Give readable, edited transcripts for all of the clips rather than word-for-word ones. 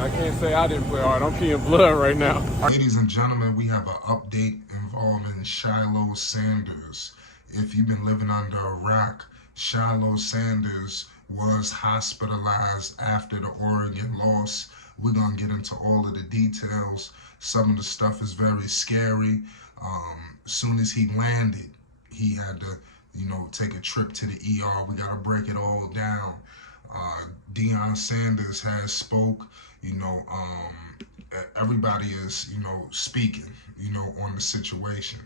I can't say I didn't play hard. I'm peeing blood right now. Ladies and gentlemen, we have an update involving Shilo Sanders. If you've been living under a rock, Shilo Sanders was hospitalized after the Oregon loss. We're going to get into all of the details. Some of the stuff is very scary. As soon as he landed, he had to, take a trip to the ER. We got to break it all down. Deion Sanders has spoke. Everybody is, speaking, on the situation.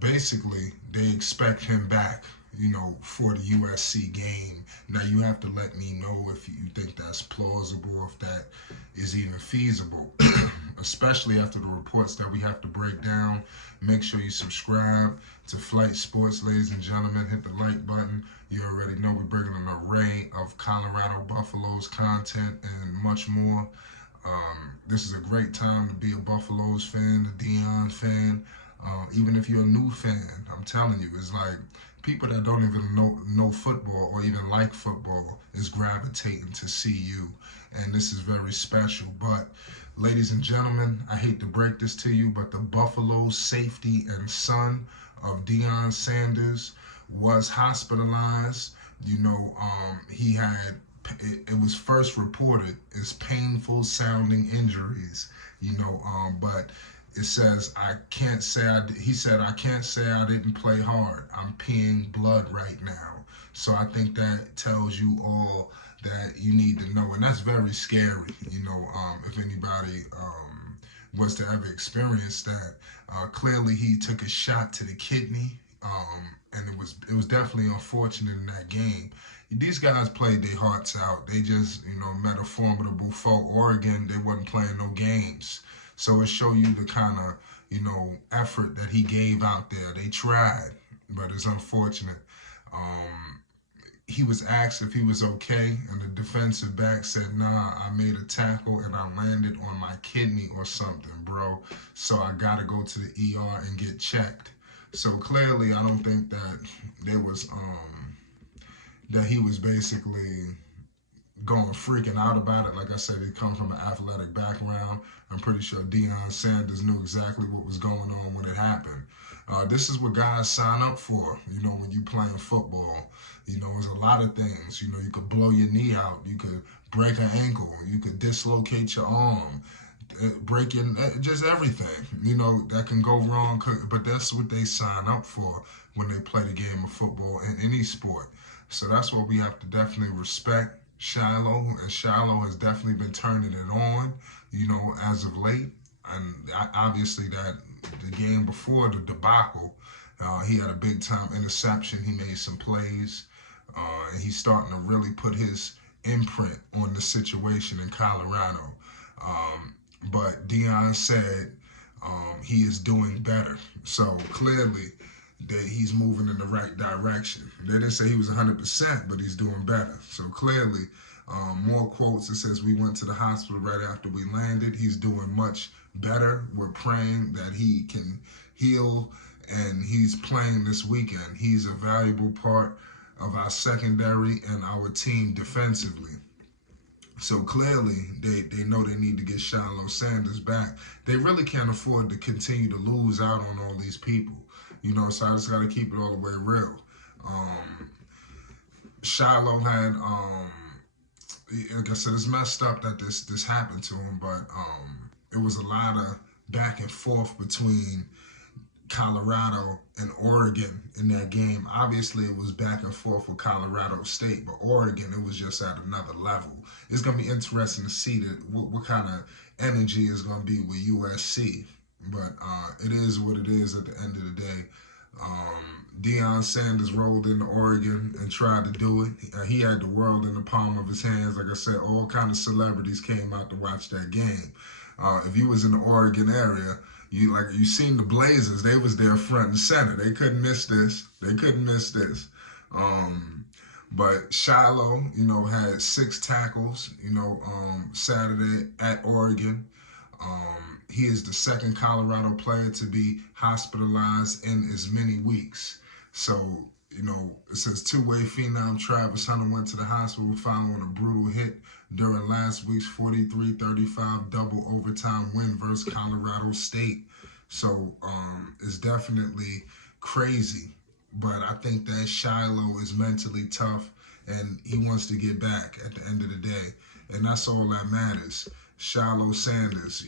Basically, they expect him back, for the USC game. Now, you have to let me know if you think that's plausible, if that is even feasible, especially after the reports that we have to break down. Make sure you subscribe to Flight Sports, ladies and gentlemen. Hit the like button. You already know we're bringing an array of Colorado Buffaloes content and much more. This is a great time to be a Buffaloes fan, a Deion fan. Even if you're a new fan, I'm telling you, it's like people that don't even know football or even like football is gravitating to see you. And this is very special. But, ladies and gentlemen, I hate to break this to you, but the Buffaloes safety and son of Deion Sanders was hospitalized. He had, it was first reported as painful sounding injuries, but it says, he said, I can't say I didn't play hard. I'm peeing blood right now. So I think that tells you all that you need to know. And that's very scary, if anybody was to ever experience that. Clearly he took a shot to the kidney, and it was definitely unfortunate in that game. These guys played their hearts out. They just, met a formidable foe. Oregon, they wasn't playing no games. So it show you the kind of, effort that he gave out there. They tried, but it's unfortunate. He was asked if he was okay, and the defensive back said, nah, I made a tackle and I landed on my kidney or something, bro. So I got to go to the ER and get checked. So clearly, I don't think that there was, that he was basically going freaking out about it. Like I said, he comes from an athletic background. I'm pretty sure Deion Sanders knew exactly what was going on when it happened. This is what guys sign up for, when you playing football. There's a lot of things. You could blow your knee out. You could break an ankle. You could dislocate your arm. Break your, just everything, that can go wrong. But that's what they sign up for when they play the game of football in any sport. So that's what we have to definitely respect Shilo, and Shilo has definitely been turning it on, as of late. And obviously that the game before the debacle, he had a big time interception. He made some plays, and he's starting to really put his imprint on the situation in Colorado. But Deion said he is doing better. So clearly that he's moving in the right direction. They didn't say he was 100%, but he's doing better. So clearly, more quotes. It says, we went to the hospital right after we landed. He's doing much better. We're praying that he can heal, and he's playing this weekend. He's a valuable part of our secondary and our team defensively. So clearly, they know they need to get Shilo Sanders back. They really can't afford to continue to lose out on all these people. So I just got to keep it all the way real. Shilo had, like I said, it's messed up that this happened to him, but it was a lot of back and forth between Colorado and Oregon in that game. Obviously, it was back and forth with Colorado State, but Oregon, it was just at another level. It's going to be interesting to see what kind of energy is going to be with USC. But it is what it is at the end of the day. Deion Sanders rolled into Oregon and tried to do it. He had the world in the palm of his hands. Like I said, all kind of celebrities came out to watch that game. If you was in the Oregon area, you seen the Blazers. They was there front and center. They couldn't miss this. But Shilo, had 6 tackles, Saturday at Oregon. He is the second Colorado player to be hospitalized in as many weeks. So, it says two-way phenom Travis Hunter went to the hospital following a brutal hit during last week's 43-35 double overtime win versus Colorado State. So it's definitely crazy. But I think that Shilo is mentally tough and he wants to get back at the end of the day. And that's all that matters. Shilo Sanders,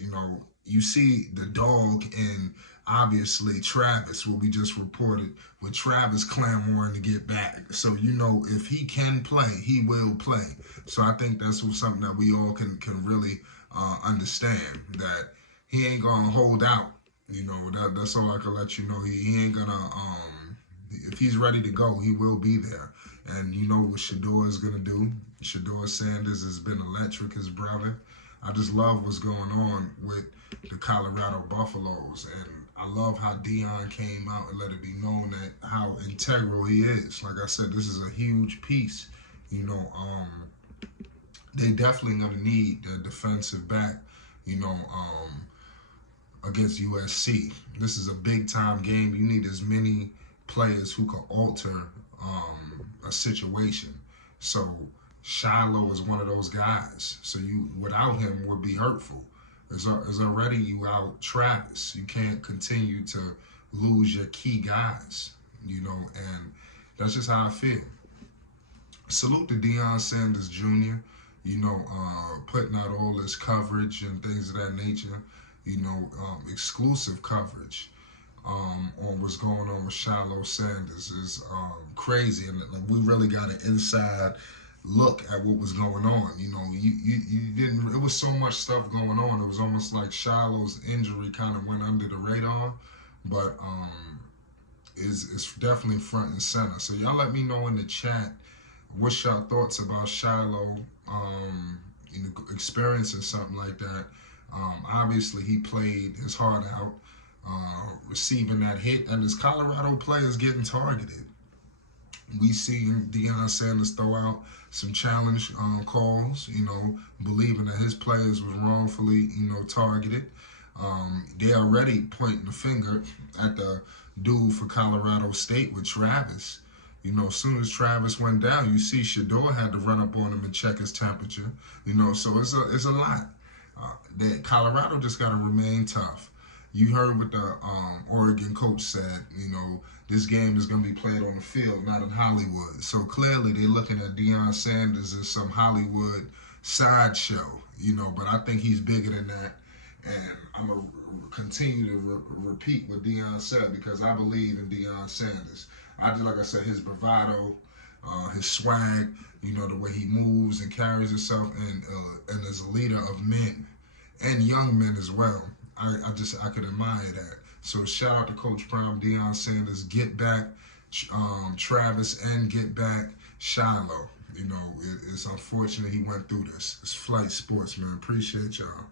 you see the dog in obviously Travis, what we just reported, with Travis clamoring to get back. So if he can play, he will play. So I think that's something that we all can really understand, that he ain't gonna hold out. That's all I can let you know. He ain't gonna if he's ready to go, he will be there. And you know what Shador is gonna do. Shador Sanders has been electric, his brother. I just love what's going on with the Colorado Buffaloes, and I love how Deion came out and let it be known that how integral he is. Like I said, this is a huge piece. They definitely gonna need the defensive back. Against USC, this is a big time game. You need as many players who can alter a situation. So Shilo is one of those guys. So you without him would be hurtful. There's already you out Travis. You can't continue to lose your key guys, and that's just how I feel. Salute to Deion Sanders Jr., putting out all this coverage and things of that nature, exclusive coverage on what's going on with Shilo Sanders is crazy. And we really got an inside look at what was going on. You didn't, it was so much stuff going on. It was almost like Shiloh's injury kind of went under the radar, but it's definitely front and center. So y'all let me know in the chat what's your thoughts about Shilo experiencing something like that. Obviously, he played his heart out, receiving that hit, and his Colorado players getting targeted. We see Deion Sanders throw out some challenge calls, believing that his players was wrongfully, targeted. They already pointing the finger at the dude for Colorado State with Travis. As soon as Travis went down, you see Shador had to run up on him and check his temperature. So it's a lot. That Colorado just got to remain tough. You heard what the Oregon coach said. This game is going to be played on the field, not in Hollywood. So clearly they're looking at Deion Sanders as some Hollywood sideshow. But I think he's bigger than that. And I'm going to continue to repeat what Deion said, because I believe in Deion Sanders. Like I said, his bravado, his swag, the way he moves and carries himself, and as a leader of men and young men as well. I could admire that. So shout out to Coach Prime, Deion Sanders. Get back Travis, and get back Shilo. It's unfortunate he went through this. It's flight sports, man. Appreciate y'all.